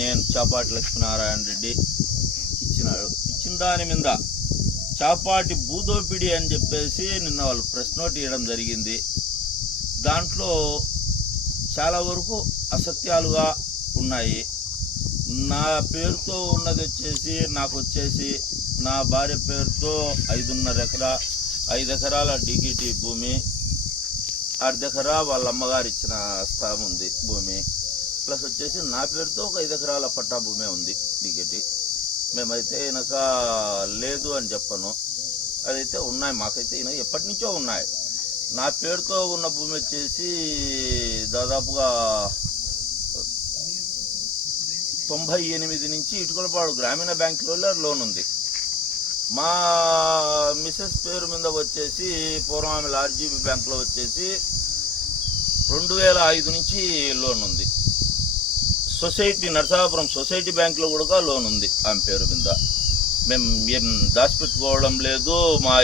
నేను చాపాటి లక్ష్మీనారాయణ రెడ్డి ఇచ్చిన దాని మీద చాపాటి భూదోపిడి అని చెప్పేసి నిన్న వాళ్ళు ప్రెస్ నోట్ ఇవ్వడం జరిగింది. దాంట్లో చాలా వరకు అసత్యాలుగా ఉన్నాయి. నా పేరుతో ఉన్నది వచ్చేసి నా భార్య పేరుతో 5 ఎకరాల డిగిటి భూమి, 1/2 ఎకరా వాళ్ళ అమ్మగారు ఇచ్చిన స్థలం ఉంది భూమి, ప్లస్ వచ్చేసి నా పేరుతో ఒక 5 ఎకరాల పట్టా భూమి ఉంది డిగిటి. మేమైతే ఈయనక లేదు అని చెప్పను, అదైతే ఉన్నాయి, మాకైతే ఈయన ఎప్పటి నుంచో ఉన్నాయి. నా పేరుతో ఉన్న భూమి వచ్చేసి దాదాపుగా 98 నుంచి ఇటుకలపాడు గ్రామీణ బ్యాంకులో లోన్ ఉంది. మా మిసెస్ పేరు మీద వచ్చేసి పూర్వం ఆమె ఆర్జీబీ బ్యాంకులో వచ్చేసి 2005 నుంచి లోన్ ఉంది. సొసైటీ నరసాపురం సొసైటీ బ్యాంకులో కూడా లోన్ ఉంది ఆమె పేరు మీద. మేము ఏం దాచిపెట్టుకోవడం లేదు, మా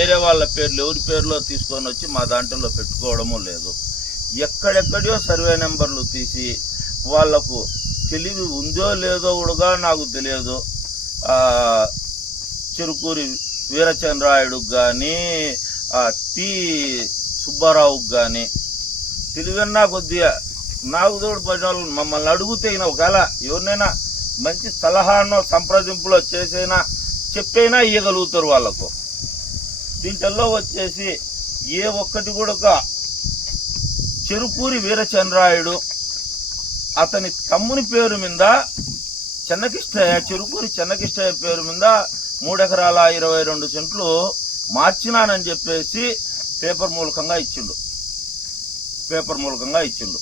ఏరియా వాళ్ళ పేర్లు ఎవరి పేరులో తీసుకొని వచ్చి మా దాంట్లో పెట్టుకోవడము లేదు. ఎక్కడెక్కడో సర్వే నెంబర్లు తీసి వాళ్లకు తెలివి ఉందో లేదో కూడా నాకు తెలియదు. చెరుకూరి వీరచంద్రాయుడుకు కానీ టి సుబ్బారావుకు కానీ తెలివన్నా కొద్దిగా నాకు తోడు పడిన వాళ్ళు మమ్మల్ని అడిగితే ఒకవేళ ఎవరినైనా మంచి సలహానో సంప్రదింపులో చేసైనా చెప్పైనా ఇవ్వగలుగుతారు వాళ్ళకు. దీంట్లో వచ్చేసి ఏ ఒక్కటి కూడా చెరుకూరి వీరచంద్రాయుడు అతని తమ్ముని పేరు మీద చెరుకూరి చెన్నకిష్టయ్య పేరు మీద 3 ఎకరాల 22 సెంట్లు మార్చినానని చెప్పేసి పేపర్ మూలకంగా ఇచ్చిండు.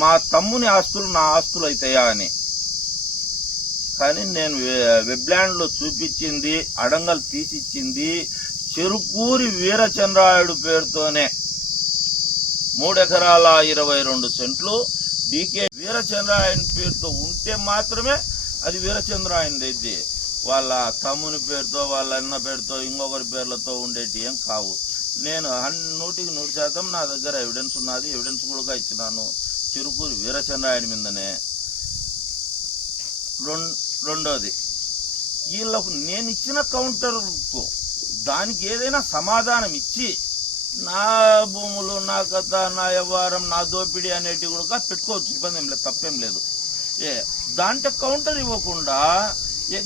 మా తమ్ముని ఆస్తులు నా ఆస్తులు అవుతాయా అని. కానీ నేను వెబ్లాండ్లో చూపించింది, అడంగల్ తీసిచ్చింది చెరుకూరి వీరచంద్రాయుడు పేరుతోనే 3 ఎకరాల 22 సెంట్లు డికే వీరచంద్రాయన్ పేరుతో ఉంటే మాత్రమే అది వీరచంద్రాయనది. వాళ్ళ తమ్ముని పేరుతో వాళ్ళ అన్న పేరుతో ఇంకొకరి పేర్లతో ఉండేటి ఏం కావు. నేను 100% నా దగ్గర ఎవిడెన్స్ ఉన్నది, ఎవిడెన్స్ కూడా ఇచ్చినాను చెరుకూరి వీరచంద్రాయన్ మీదనే. రెండోది, వీళ్ళకు నేను ఇచ్చిన కౌంటర్కు దానికి ఏదైనా సమాధానం ఇచ్చి నా భూములు, నా కథ, నా వ్యవహారం, నా దోపిడీ అనేటివి కూడా పెట్టుకోవచ్చు, ఇబ్బంది ఏం లేదు, తప్పేం లేదు. దాంట్లో కౌంటర్ ఇవ్వకుండా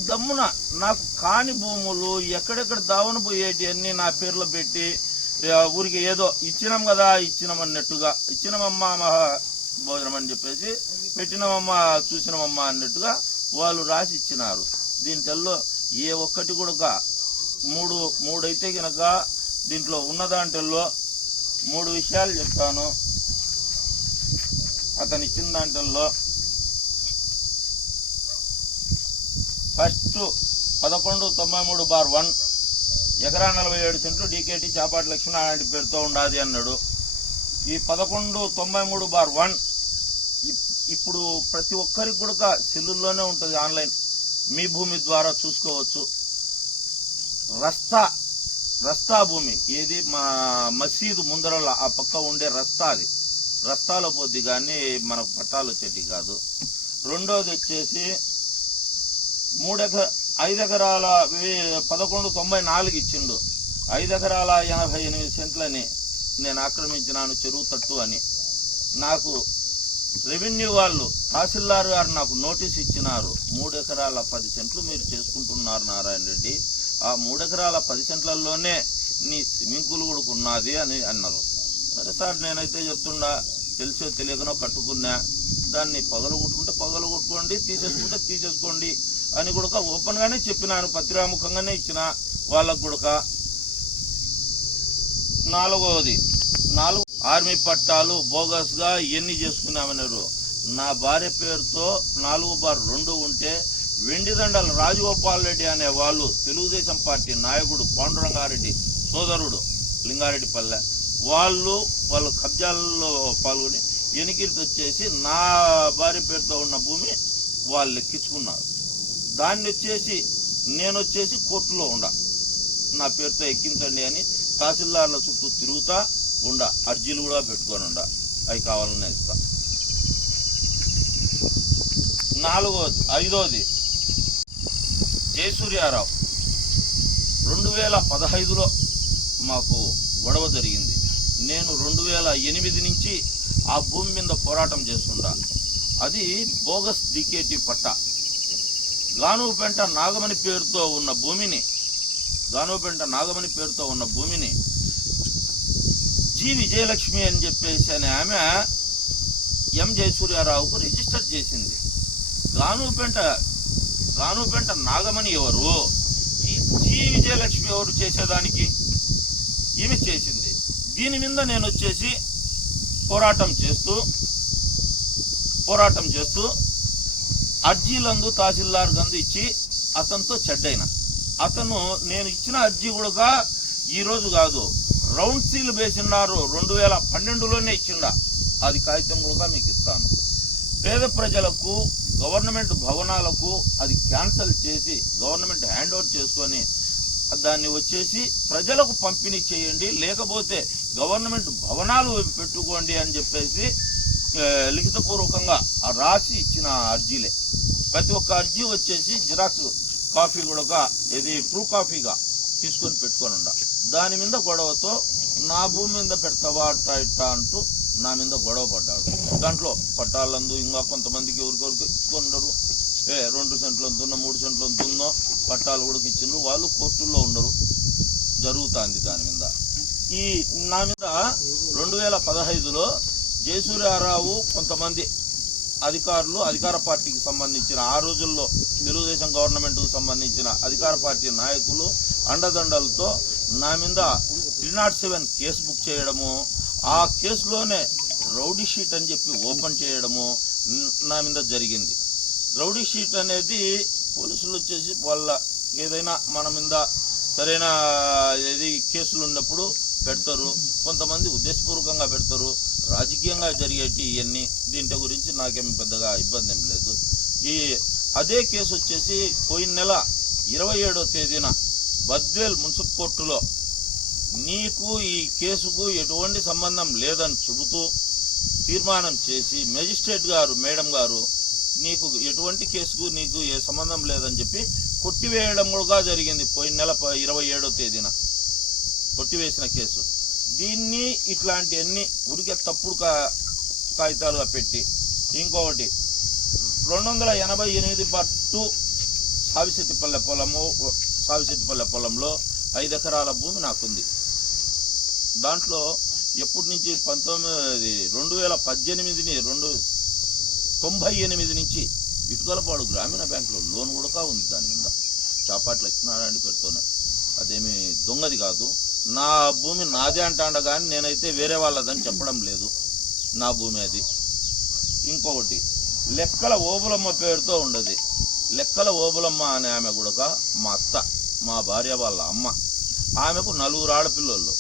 గమ్మున నాకు కాని భూములు ఎక్కడెక్కడ దావన పోయేటి అన్నీ నా పేర్లో పెట్టి ఊరికి ఏదో ఇచ్చినాం కదా ఇచ్చినామన్నట్టుగా, ఇచ్చినామమ్మా మహా భోజనం అని చెప్పేసి పెట్టినామమ్మా చూసినామమ్మా అన్నట్టుగా వాళ్ళు రాసి ఇచ్చినారు. దీంట్లో ఏ ఒక్కటి కూడా మూడు అయితే కనుక దీంట్లో ఉన్న దాంట్లో 3 విషయాలు చెప్తాను. అతను ఇచ్చిన దాంట్లో ఫస్ట్ 1193/1 ఎకరా 47 సెంట్లు డికేటి చాపాటి లక్ష్మీనారాయణ పేరుతో ఉండాది అన్నాడు. ఈ 1193/1 ఇప్పుడు ప్రతి ఒక్కరికి కూడా సెల్లుల్లోనే ఉంటుంది, ఆన్లైన్ మీ భూమి ద్వారా చూసుకోవచ్చు. రస్తా భూమి ఏది మా మసీదు ముందర ఆ పక్క ఉండే రస్తా, అది రస్తాలో పోద్ది కానీ మనకు పట్టాలు వచ్చేటి కాదు. రెండోది వచ్చేసి 5 ఎకరాల 1194 ఇచ్చిండు. 5 ఎకరాల 88 సెంట్లని నేను ఆక్రమించినాను చెరువు తట్టు అని. నాకు రెవెన్యూ వాళ్ళు తహసీల్దార్ గారు నాకు నోటీస్ ఇచ్చినారు, 3 ఎకరాల 10 సెంట్లు మీరు చేసుకుంటున్నారు నారాయణ రెడ్డి, ఆ 3 ఎకరాల 10 సెంట్లలోనే నీ స్విమ్మింగ్ పూల్ కూడా ఉన్నది అని అన్నారు. సరే సార్, నేనైతే చెప్తున్నా, తెలిసో తెలియకనో కట్టుకున్నా, దాన్ని పగలగొట్టుకోండి, తీసేసుకుంటే తీసేసుకోండి అని కూడా ఓపెన్గానే చెప్పినాను, పత్రికాముఖంగానే ఇచ్చిన వాళ్ళకు కూడా. 4వది ఆర్మీ పట్టాలు బోగస్గా ఎన్ని చేసుకున్నామన్నారు. నా భార్య పేరుతో 4/2 ఉంటే వెండిదండల రాజగోపాల్ రెడ్డి అనే వాళ్ళు తెలుగుదేశం పార్టీ నాయకుడు పాండురంగారెడ్డి సోదరుడు లింగారెడ్డిపల్లె వాళ్ళు కబ్జాల్లో పాల్గొని ఎనికిరితో వచ్చేసి నా భార్య పేరుతో ఉన్న భూమి వాళ్ళు లెక్కించుకున్నారు. దాన్ని వచ్చేసి నేను వచ్చేసి కోర్టులో నా పేరుతో ఎక్కించండి అని తహసీల్దార్ల చుట్టూ తిరుగుతా అర్జీలు కూడా పెట్టుకొని అవి కావాలనే ఇస్తా. ఐదోది జయసూర్యారావు 2015లో మాకు గొడవ జరిగింది. నేను 2008 నుంచి ఆ భూమి మీద పోరాటం చేస్తుండా. అది బోగస్ డికేటి పట్ట. గానుగుపెంట నాగమణి పేరుతో ఉన్న భూమిని జి విజయలక్ష్మి అని చెప్పేసి అని ఆమె ఎం జయసూర్యారావుకు రిజిస్టర్ చేసింది. గానుగుపెంట నాగమణి ఎవరు, ఈ జి విజయలక్ష్మి ఎవరు చేసేదానికి? ఈమె చేసింది. దీని మీద నేను వచ్చేసి పోరాటం చేస్తూ అర్జీలందు తహసీల్దార్ గందు ఇచ్చి అతనితో చెడ్డైన అతను నేను ఇచ్చిన అర్జీ కూడా ఈరోజు కాదు, రౌండ్ సీల్ వేసినారు 2012లోనే ఇచ్చిండా. అది కాగితం కూడా మీకు ఇస్తాను. పేద ప్రజలకు గవర్నమెంట్ భవనాలకు అది క్యాన్సల్ చేసి గవర్నమెంట్ హ్యాండ్ ఓవర్ చేసుకొని దాన్ని వచ్చేసి ప్రజలకు పంపిణీ చేయండి, లేకపోతే గవర్నమెంట్ భవనాలు పెట్టుకోండి అని చెప్పేసి లిఖితపూర్వకంగా రాసి ఇచ్చిన అర్జీలే. ప్రతి ఒక్క అర్జీ వచ్చేసి జిరాక్స్ కాపీ కూడా ఇది ట్రూ కాపీగా తీసుకొని పెట్టుకొని ఉండ. దాని మీద గొడవతో నా భూమి మీద పెడతావా అట్టా ఇట్టా అంటూ నా మీద గొడవ పడ్డాడు. దాంట్లో పట్టాలందు ఇంకా కొంతమందికి ఎవరికొరికి ఇచ్చుకున్నారు. 2 సెంట్లు ఎంతున్నో 3 సెంట్లు ఎంతున్నో పట్టాలు కూడా ఇచ్చిండ్రు. వాళ్ళు కోర్టుల్లో ఉండరు, జరుగుతుంది దాని మీద. ఈ నా మీద 2015లో జయసూర్యారావు కొంతమంది అధికారులు, అధికార పార్టీకి సంబంధించిన ఆ రోజుల్లో తెలుగుదేశం గవర్నమెంట్కు సంబంధించిన అధికార పార్టీ నాయకులు అండదండలతో నా మీద 307 కేసు బుక్ చేయడము, ఆ కేసులోనే రౌడీ షీట్ అని చెప్పి ఓపెన్ చేయడము నా మీద జరిగింది. రౌడీ షీట్ అనేది పోలీసులు వచ్చేసి వాళ్ళ ఏదైనా మన మీద సరైన ఏది కేసులు ఉన్నప్పుడు పెడతారు, కొంతమంది ఉద్దేశపూర్వకంగా పెడతారు, రాజకీయంగా జరిగేటి ఇవన్నీ. దీంట్లో గురించి నాకేం పెద్దగా ఇబ్బంది ఏం లేదు. అదే కేసు వచ్చేసి పోయిన నెల 27వ తేదీన బద్వేల్ మున్సిపల్ కోర్టులో నీకు ఈ కేసుకు ఎటువంటి సంబంధం లేదని చెబుతూ తీర్మానం చేసి మేజిస్ట్రేట్ గారు మేడం గారు నీకు ఎటువంటి కేసుకు నీకు ఏ సంబంధం లేదని చెప్పి కొట్టివేయడం కూడా జరిగింది. పోయిన నెల 27వ తేదీన కొట్టివేసిన కేసు. దీన్ని ఇట్లాంటివన్నీ ఉరికే తప్పుడు కాగితాలుగా పెట్టి ఇంకొకటి 288/2 సావిశెట్టిపల్లె పొలంలో 5 ఎకరాల భూమి నాకుంది. దాంట్లో ఎప్పటి నుంచి 2098 నుంచి ఇటుకలపాడు గ్రామీణ బ్యాంకులో లోన్ కూడా ఉంది. దాని మీద చాపాట్ల లక్ష్మీనారాయణ పేరుతోనే, అదేమి దొంగది కాదు. నా భూమి నాదే అంటాండ కానీ నేనైతే వేరే వాళ్ళదని చెప్పడం లేదు, నా భూమి అది. ఇంకొకటి లెక్కల ఓబులమ్మ పేరుతో ఉండదు. లెక్కల ఓబులమ్మ అనే ఆమె కూడా మా అత్త, మా భార్య వాళ్ళ అమ్మ. ఆమెకు 4 ఆడపిల్లలు.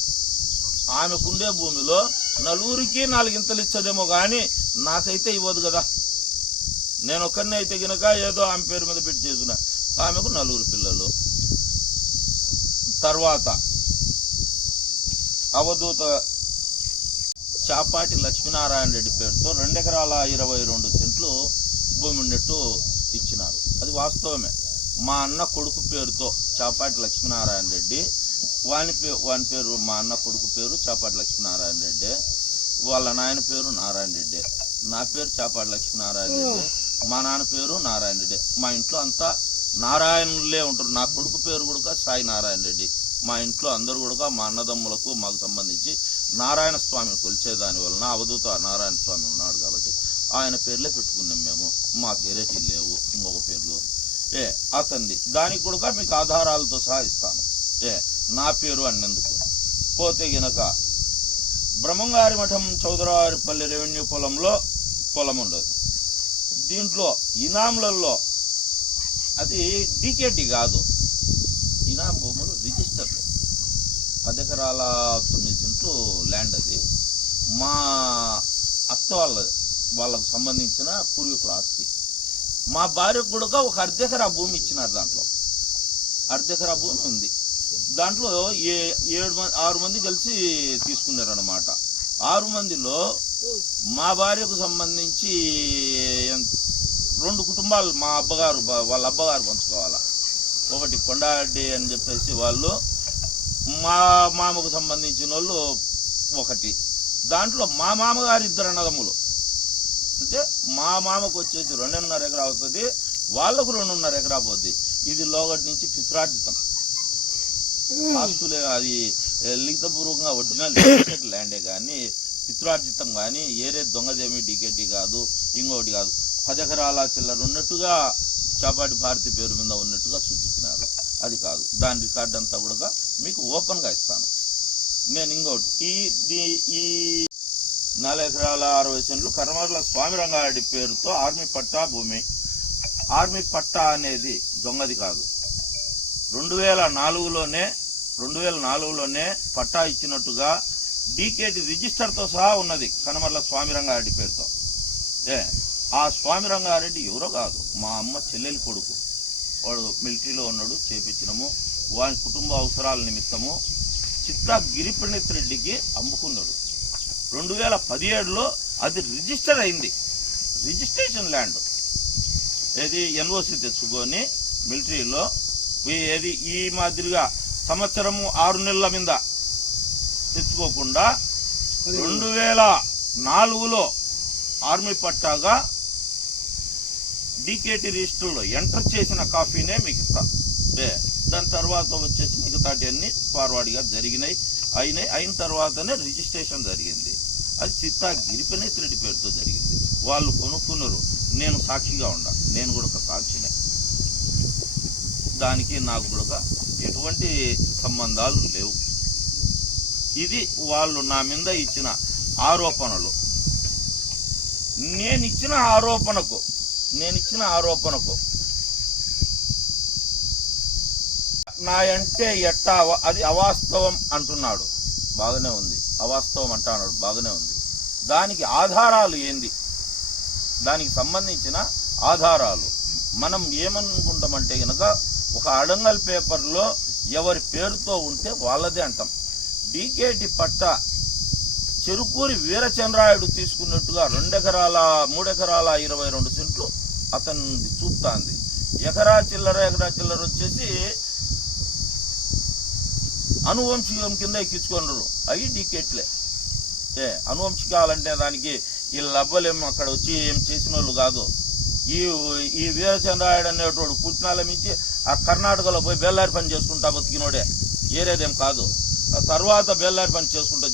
ఆమెకుండే భూమిలో 4కి 4 ఇంతలు ఇచ్చదేమో కానీ నాకైతే ఇవ్వదు కదా. నేను ఒక్కరిని అయితే గినక ఏదో ఆమె పేరు మీద పెట్టి చేసుకున్నా. ఆమెకు 4 పిల్లలు. తర్వాత అవధూత చాపాటి లక్ష్మీనారాయణ రెడ్డి పేరుతో 2 ఎకరాల 22 సెంట్లు భూమి ఉన్నట్టు ఇచ్చినారు. అది వాస్తవమే. మా అన్న కొడుకు పేరుతో చాపాటి లక్ష్మీనారాయణ రెడ్డి, వాని పేరు మా అన్న కొడుకు పేరు చాపాటి లక్ష్మీనారాయణ రెడ్డి, వాళ్ళ నాయన పేరు నారాయణ రెడ్డి, నా పేరు చాపాటి లక్ష్మీనారాయణ రెడ్డి, మా నాన్న పేరు నారాయణ రెడ్డి. మా ఇంట్లో అంతా నారాయణులే ఉంటారు. నా కొడుకు పేరు కూడా సాయి నారాయణ రెడ్డి. మా ఇంట్లో అందరూ కూడా మా అన్నదమ్ములకు మాకు సంబంధించి నారాయణ స్వామిని కొలిచేదాని వలన అవధూత నారాయణ స్వామి ఉన్నాడు కాబట్టి ఆయన పేర్లే పెట్టుకున్నాం మేము. మాకు వేరేటి లేవు ఇంకొక పేర్లు. అతనిది దానికి కూడా మీకు ఆధారాలతో సహా ఇస్తాను. నా పేరు అన్నందుకు పోతే గినక బ్రహ్మంగారి మఠం చౌదరారిపల్లి రెవెన్యూ పొలం ఉండదు. దీంట్లో ఇనాంలలో అది డీకేటీ కాదు, ఇనాం భూములు రిజిస్టర్లు. 10 ఎకరాల 9 సెంట్లు ల్యాండ్. అది మా అత్త వాళ్ళకు సంబంధించిన పూర్వీకుల ఆస్తి. మా భార్యకు కూడా ఒక 1/2 ఎకరా భూమి ఇచ్చినారు. దాంట్లో 1/2 ఎకరా భూమి ఉంది. దాంట్లో 6 మంది కలిసి తీసుకున్నారన్నమాట. 6 మందిలో మా భార్యకు సంబంధించి 2 కుటుంబాలు మా అబ్బగారు వాళ్ళ అబ్బగారు పంచుకోవాలా. ఒకటి కొండారెడ్డి అని చెప్పేసి వాళ్ళు మా మామకు సంబంధించిన వాళ్ళు ఒకటి. దాంట్లో మా మామగారు 2 అన్నదమ్ములు. అంటే మా మామకు వచ్చేసి 2.5 ఎకరా అవుతుంది, వాళ్ళకు 2.5 ఎకరా పోద్ది. ఇది లోగటి నుంచి పిత్రార్జితం ఆస్తులే, అది లిఖితపూర్వకంగా ఒరిజినల్ ల్యాండే కానీ పిత్రార్జితం కానీ ఏరే దొంగదేమి డికేటీ కాదు, ఇంకోటి కాదు. 10 ఎకరాల చిల్లర ఉన్నట్టుగా చాపాటి భారతి పేరు మీద ఉన్నట్టుగా చూపించినారు. అది కాదు, దాని రికార్డు అంతా కూడా మీకు ఓపెన్గా ఇస్తాను నేను. ఇంకోటి ఈ 4 ఎకరాల 60 సెంట్లు కర్మర్ల స్వామి రంగారెడ్డి పేరుతో ఆర్మీ పట్టా భూమి. ఆర్మీ పట్టా అనేది దొంగది కాదు. 2004లోనే పట్టా ఇచ్చినట్టుగా డీకేటీ రిజిస్టర్తో సహా ఉన్నది కనమర్ల స్వామి రంగారెడ్డి పేరుతో. ఆ స్వామి రంగారెడ్డి ఎవరో కాదు, మా అమ్మ చెల్లెలి కొడుకు. వాడు మిలిటరీలో ఉన్నాడు, చేపించినము. వాని కుటుంబ అవసరాల నిమిత్తము చిత్తా గిరిపణిత్ రెడ్డికి అమ్ముకున్నాడు. 2017లో అది రిజిస్టర్ అయింది, రిజిస్ట్రేషన్ ల్యాండ్. ఏది ఎన్ఓసి తెచ్చుకొని మిలిటరీలో ఏది ఈ మాదిరిగా సంవత్సరము 6 నెలల మీద తెచ్చుకోకుండా 2004లో ఆర్మీ పట్టాగా డీకేటీ రిజిస్టర్లో ఎంటర్ చేసిన కాపీనే మీకు ఇస్తాను. దాని తర్వాత వచ్చేసి మిగతాటి అన్ని ఫార్వర్డ్గా అయిన తర్వాతనే రిజిస్ట్రేషన్ జరిగింది. అది చిత్తా గిరిపణేశ్ రెడ్డి పేరుతో జరిగింది. వాళ్ళు కొనుక్కున్నారు, నేను సాక్షిగా ఉండా, నేను కూడా ఒక సాక్షినే. దానికి నాకు కూడా ఎటువంటి సంబంధాలు లేవు. ఇది వాళ్ళు నా మీద ఇచ్చిన ఆరోపణలు. నేను ఇచ్చిన ఆరోపణకు నా అంటే ఎట్టా అది అవాస్తవం అంటున్నాడు, బాగానే ఉంది. అవాస్తవం అంటున్నాడు, బాగానే ఉంది. దానికి ఆధారాలు ఏంది, దానికి సంబంధించిన ఆధారాలు మనం ఏమనుకుంటామంటే కనుక ఒక అడంగల్ పేపర్లో ఎవరి పేరుతో ఉంటే వాళ్ళదే అంటాం. డీకేటీ పట్ట చెరుకూరి వీరచంద్రాయుడు తీసుకున్నట్టుగా 3 ఎకరాల 22 సెంట్లు అతను చూపుతాంది. ఎకరా చిల్లర వచ్చేసి అనువంశికం కింద ఎక్కించుకున్నారు. అవి డీకేట్లే. అనువంశికాలంటే దానికి ఈ లబ్బలేం అక్కడ వచ్చి ఏం చేసిన వాళ్ళు కాదు. ఈ వీరచంద్రాయుడు అనేటోడు పుట్టినాల మించి ఆ కర్ణాటకలో పోయి బెల్లారి పని చేసుకుంటా బతికినోడే, ఏరేదేం కాదు. ఆ తర్వాత బెల్లారి పని చేసుకుంటా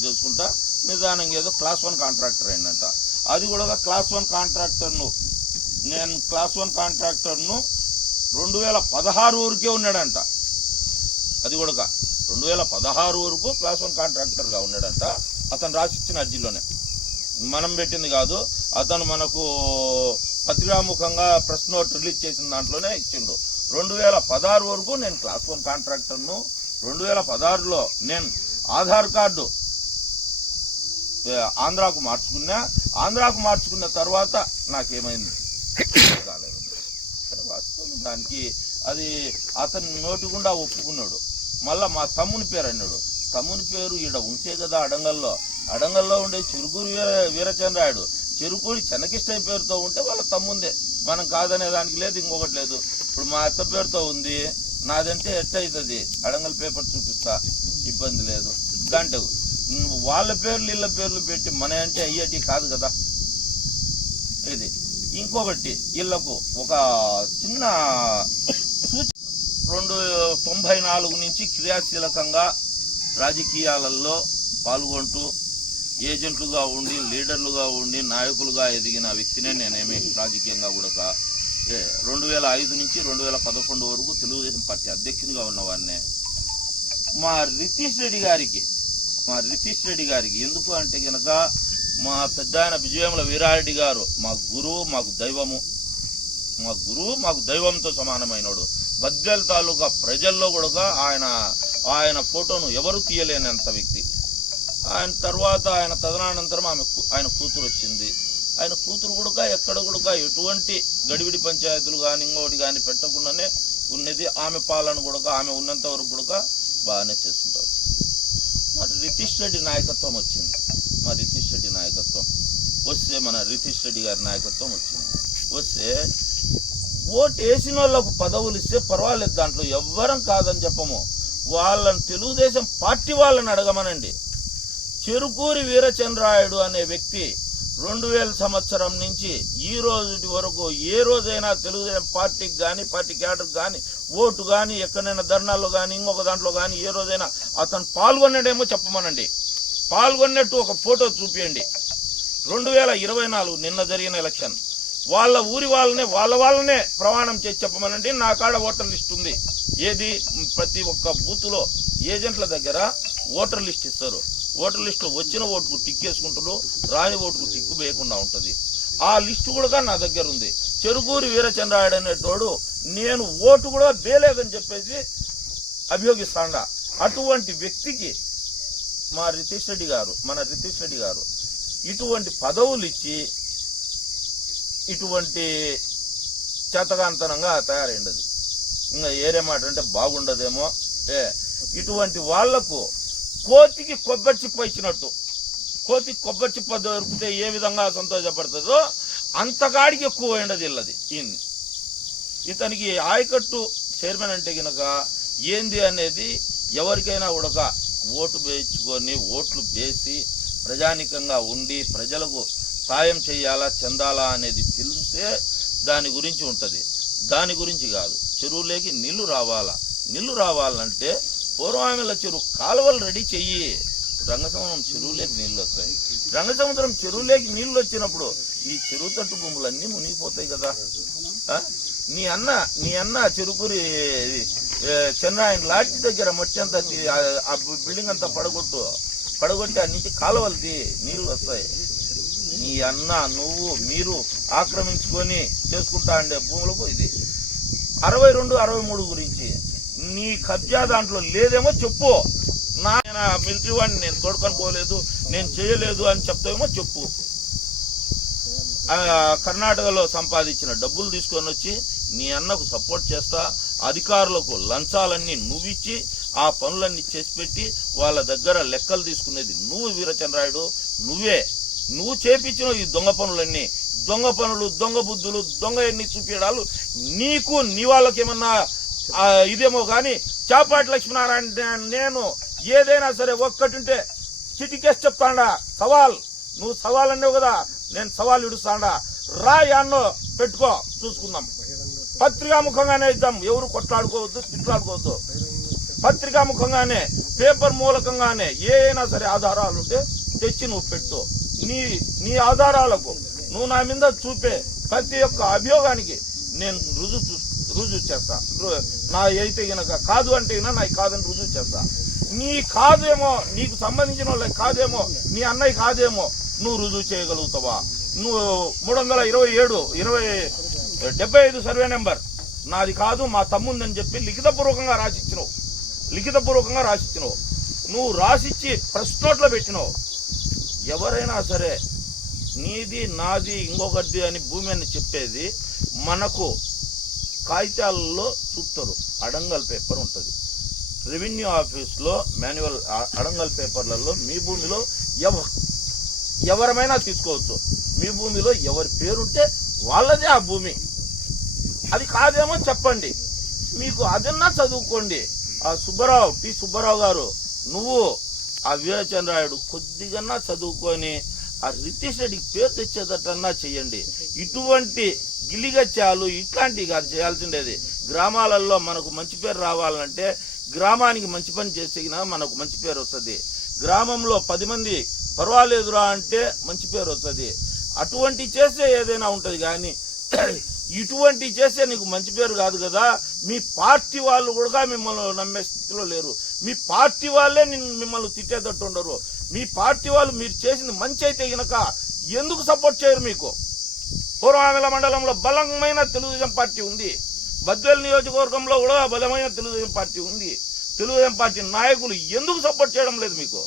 నిదానంగా ఏదో క్లాస్ 1 కాంట్రాక్టర్ అయిందంట. అది కూడా క్లాస్ 1 కాంట్రాక్టర్ను, నేను క్లాస్ 1 కాంట్రాక్టర్ను 2016 వరకే ఉన్నాడంట. అది కూడా 2016 వరకు క్లాస్ 1 కాంట్రాక్టర్గా ఉన్నాడంట. అతను రాసిచ్చిన అర్జీలోనే, మనం పెట్టింది కాదు. అతను మనకు పత్రికాముఖంగా ప్రెస్ నోట్ రిలీజ్ చేసిన దాంట్లోనే ఇచ్చిండు. 2016 వరకు నేను క్లాస్ 1 కాంట్రాక్టర్ను. 2016లో నేను ఆధార్ కార్డు ఆంధ్రాకు మార్చుకున్న తర్వాత నాకేమైంది కాలేదు. వాస్తవం దానికి అది అతని నోటి గుండా ఒప్పుకున్నాడు. మళ్ళా మా తమ్ముని పేరు అన్నాడు. తమ్ముని పేరు ఈడ ఉంటే కదా అడంగల్లో ఉండే చెరుకూరి వీరచంద్రాయుడు, చెరుకూరి చెన్నకిష్టయ్య పేరుతో ఉంటే వాళ్ళ తమ్ముందే, మనం కాదనే దానికి లేదు, ఇంకొకటి లేదు. ఇప్పుడు మా అత్త పేరుతో ఉంది, నాదంటే ఎట్టయితుంది, అడంగల్ పేపర్ చూపిస్తా, ఇబ్బంది లేదు. దాంట్లో వాళ్ళ పేర్లు ఇళ్ళ పేర్లు పెట్టి మన అంటే అయ్యేటి కాదు కదా. ఇది ఇంకొకటి, ఇళ్లకు ఒక చిన్న సూచన. 1994 నుంచి క్రియాశీలకంగా రాజకీయాలలో పాల్గొంటూ ఏజెంట్లుగా ఉండి, లీడర్లుగా ఉండి, నాయకులుగా ఎదిగిన వ్యక్తినే నేనేమి రాజకీయంగా కూడా 2005 నుంచి 2011 వరకు తెలుగుదేశం పార్టీ అధ్యక్షునిగా ఉన్నవాడినే. మా రితీష్ రెడ్డి గారికి ఎందుకు అంటే కనుక మా పెద్ద ఆయన విజయముల వీరారెడ్డి గారు మా గురువు, మాకు దైవంతో సమానమైనడు. బద్దెల తాలూకా ప్రజల్లో కూడా ఆయన ఫోటోను ఎవరు తీయలేనంత వ్యక్తి. ఆయన తర్వాత ఆయన తదనానంతరం ఆయన కూతురు వచ్చింది. ఆయన కూతురు కూడా ఎక్కడ కూడా ఎటువంటి గడివిడి పంచాయతీలు కానీ ఇంకోటి కానీ పెట్టకుండానే ఉన్నది. ఆమె పాలన కూడా ఆమె ఉన్నంత వరకు కూడా బాగానే చేసుకుంటూ వచ్చింది. మరి రితీష్ రెడ్డి నాయకత్వం వచ్చింది. మన రితీష్ రెడ్డి గారి నాయకత్వం వచ్చింది. వస్తే ఓటు వేసిన వాళ్ళకు పదవులు ఇస్తే పర్వాలేదు, దాంట్లో ఎవ్వరం కాదని చెప్పము. వాళ్ళని తెలుగుదేశం పార్టీ వాళ్ళని అడగమనండి. చెరుకూరి వీరచంద్రాయుడు అనే వ్యక్తి 2000 సంవత్సరం నుంచి ఈ రోజు వరకు ఏ రోజైనా తెలుగుదేశం పార్టీకి కానీ పార్టీ క్యాడర్కి కానీ ఓటు కానీ ఎక్కడైనా ధర్నాల్లో కానీ ఇంకొక దాంట్లో కానీ ఏ రోజైనా అతను పాల్గొన్నాడేమో చెప్పమనండి. పాల్గొన్నట్టు ఒక ఫోటో చూపించండి. 2024 నిన్న జరిగిన ఎలక్షన్ వాళ్ళ ఊరి వాళ్ళనే ప్రమాణం చేసి చెప్పమనండి. నా కాడ ఓటర్ లిస్ట్ ఉంది. ఏది ప్రతి ఒక్క బూత్లో ఏజెంట్ల దగ్గర ఓటర్ లిస్ట్ ఇస్తారు. ఓటర్ లిస్టులో వచ్చిన ఓటుకు టిక్ వేసుకుంటారు, రాని ఓటుకు టిక్కు వేయకుండా ఉంటుంది. ఆ లిస్టు కూడా నా దగ్గర ఉంది. చెరుకూరి వీరచంద్రాయుడు అనేటోడు నేను ఓటు కూడా వేయలేదని చెప్పేసి అభియోగిస్తాడా. అటువంటి వ్యక్తికి మన రితీష్ రెడ్డి గారు ఇటువంటి పదవులు ఇచ్చి ఇటువంటి చేతగాంతనంగా తయారైండది. ఇంకా ఏరే మాట అంటే బాగుండదేమో. ఇటువంటి వాళ్లకు కోతికి కొబ్బరి చిప్ప ఇచ్చినట్టు, కోతికి కొబ్బరి చిప్ప దొరికితే ఏ విధంగా సంతోషపడుతుందో అంతకాడికి ఎక్కువ ఉండదు ఇల్లది. ఇతనికి ఆయకట్టు చైర్మన్ అంటే కనుక ఏంది అనేది ఎవరికైనా ఉడక ఓటు వేయించుకొని ఓట్లు వేసి ప్రజానికంగా ఉండి ప్రజలకు సాయం చేయాలా చెందాలా అనేది తెలిస్తే దాని గురించి ఉంటుంది. దాని గురించి కాదు. చెరువులోకి నీళ్లు రావాలంటే పూర్వామిల చెరువు కాలువలు రెడీ చెయ్యి. రంగసముద్రం చెరువులోకి నీళ్ళు వస్తాయి. రంగసముద్రం చెరువులోకి నీళ్లు వచ్చినప్పుడు ఈ చెరువు తట్టు భూములన్నీ మునిగిపోతాయి కదా. నీ అన్న చెరుకూరి చెన్నైన్ లాడ్జి దగ్గర మట్టి అంతా ఆ బిల్డింగ్ అంతా పడగొట్టి ఆ నుంచి కాలువలది నీళ్లు వస్తాయి. నీ అన్న మీరు ఆక్రమించుకొని చేసుకుంటా ఉండే భూములకు ఇది 62, 63 గురించి నీ కబ్జా దాంట్లో లేదేమో చెప్పు. నా మిలిటరీ వాడిని నేను తోడుకొని పోలేదు, నేను చేయలేదు అని చెప్తావేమో చెప్పు. కర్ణాటకలో సంపాదించిన డబ్బులు తీసుకొని వచ్చి నీ అన్నకు సపోర్ట్ చేస్తా, అధికారులకు లంచాలన్నీ నువ్విచ్చి ఆ పనులన్నీ చేసి పెట్టి వాళ్ళ దగ్గర లెక్కలు తీసుకునేది నువ్వు వీరచంద్రాయుడు. నువ్వు చేపించిన ఈ దొంగ పనులన్నీ, దొంగ పనులు, దొంగ బుద్ధులు, దొంగ ఎన్ని చూపించడాలు నీకు నీ వాళ్ళకేమన్నా ఇదేమో కానీ చాపాటి లక్ష్మీనారాయణ నేను ఏదైనా సరే ఒక్కటింటే చిటికేసి చెప్తాడా. నువ్వు సవాల్ అన్నావు కదా, నేను సవాల్ ఇడుస్తాడా. రా యాన్నో పెట్టుకో, చూసుకుందాం. పత్రికాముఖంగానే ఇద్దాం. ఎవరు కొట్లాడుకోవద్దు, తిట్లాడుకోవద్దు. పత్రికాముఖంగానే పేపర్ మూలకంగానే ఏదైనా సరే ఆధారాలు ఉంటే తెచ్చి నువ్వు పెట్టు. నీ ఆధారాలకు నువ్వు నా మీద చూపే ప్రతి ఒక్క అభియోగానికి నేను రుజువు చేస్తా. నా అయితే గనక కాదు అంటే నాకు కాదని రుజువు చేస్తా. నీ కాదేమో, నీకు సంబంధించిన వాళ్ళకి కాదేమో, నీ అన్నయ్య కాదేమో నువ్వు రుజువు చేయగలుగుతావా? నువ్వు 327 75 సర్వే నెంబర్ నాది కాదు, మా తమ్ముందని చెప్పి లిఖితపూర్వకంగా రాసిచ్చినావు. నువ్వు రాసిచ్చి ప్రెస్ నోట్లో పెట్టినావు. ఎవరైనా సరే నీది నాది ఇంకొకటిది అని భూమి అని చెప్పేది మనకు కాగితాలలో చూపుతారు. అడంగల్ పేపర్ ఉంటుంది. రెవెన్యూ ఆఫీస్లో మాన్యువల్ అడంగల్ పేపర్లలో మీ భూమిలో ఎవరమైనా తీసుకోవచ్చు. మీ భూమిలో ఎవరి పేరుంటే వాళ్ళదే ఆ భూమి. అది కాదేమో చెప్పండి. మీకు అదన్నా చదువుకోండి. ఆ టి సుబ్బారావు గారు, నువ్వు ఆ వీరచంద్రాయుడు కొద్దిగా చదువుకొని ఆ రితీష్ రెడ్డికి పేరు తెచ్చేటట్టన్నా చెయ్యండి. ఇటువంటి గిలిగచ్చాలు ఇట్లాంటివి కాదు చేయాల్సిండేది. గ్రామాలలో మనకు మంచి పేరు రావాలంటే గ్రామానికి మంచి పని చేసినా మనకు మంచి పేరు వస్తుంది. గ్రామంలో 10 మంది పర్వాలేదురా అంటే మంచి పేరు వస్తుంది. అటువంటి చేస్తే ఏదైనా ఉంటుంది కానీ ఇటువంటి చేస్తే నీకు మంచి పేరు కాదు కదా. మీ పార్టీ వాళ్ళు కూడా మిమ్మల్ని నమ్మే స్థితిలో లేరు. మీ పార్టీ వాళ్ళే మిమ్మల్ని తిట్టేటట్టు ఉండరు. మీ పార్టీ వాళ్ళు మీరు చేసింది మంచి అయితే గనక ఎందుకు సపోర్ట్ చేయరు? మీకు పూర్వామిల మండలంలో బలమైన తెలుగుదేశం పార్టీ ఉంది. బద్వేల్ నియోజకవర్గంలో కూడా బలమైన తెలుగుదేశం పార్టీ ఉంది. తెలుగుదేశం పార్టీ నాయకులు ఎందుకు సపోర్ట్ చేయడం లేదు మీకు?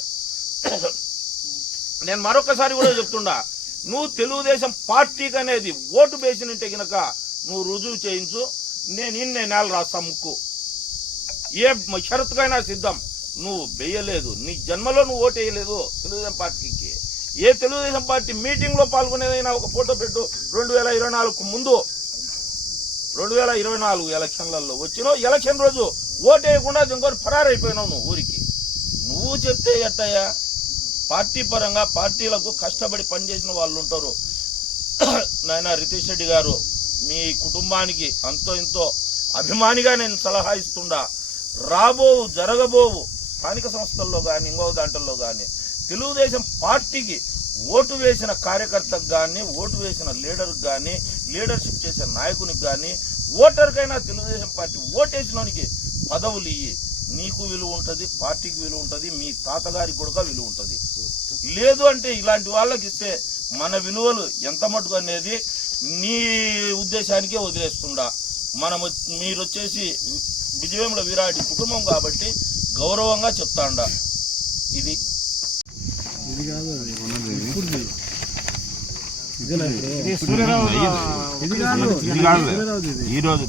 నేను మరొకసారి కూడా చెప్తుండా, నువ్వు తెలుగుదేశం పార్టీకి అనేది ఓటు వేసినంటే గనక నువ్వు రుజువు చేయించు. నేను నేల రాస్తా ముక్కు. ఏ షరతుకైనా సిద్ధం. నువ్వు వేయలేదు, నీ జన్మలో నువ్వు ఓటు వేయలేదు తెలుగుదేశం పార్టీకి. ఏ తెలుగుదేశం పార్టీ మీటింగ్లో పాల్గొనేదైనా ఒక ఫోటో పెట్టు. 2024 ముందు 2024 ఎలక్షన్లలో వచ్చినావు, ఎలక్షన్ రోజు ఓటు వేయకుండా ఇంకోటి ఫరారైపోయినావు నువ్వు ఊరికి. నువ్వు చెప్తే ఎట్టయ్యా? పార్టీ పరంగా పార్టీలకు కష్టపడి పనిచేసిన వాళ్ళు ఉంటారు. నాయన రితీష్ రెడ్డి గారు, మీ కుటుంబానికి అంతో ఇంతో అభిమానిగా నేను సలహా ఇస్తుండా. జరగబోవు స్థానిక సంస్థల్లో కానీ ఇంకో దాంట్లో కానీ తెలుగుదేశం పార్టీకి ఓటు వేసిన కార్యకర్తకు కానీ, ఓటు వేసిన లీడర్కి కానీ, లీడర్షిప్ చేసే నాయకునికి కానీ, ఓటర్కైనా తెలుగుదేశం పార్టీ ఓటేసినోనికి పదవులు ఇయ్యి. నీకు విలువ ఉంటుంది, పార్టీకి విలువ ఉంటుంది, మీ తాతగారికి కూడా విలువ ఉంటుంది. లేదు అంటే ఇలాంటి వాళ్ళకి ఇస్తే మన విలువలు ఎంత మటుకు అనేది నీ ఉద్దేశానికే వదిలేస్తుండా. మీరు వచ్చేసి విజయవేముల వీరారెడ్డి కుటుంబం కాబట్టి గౌరవంగా చెప్తాండా. ఇది ఈరోజు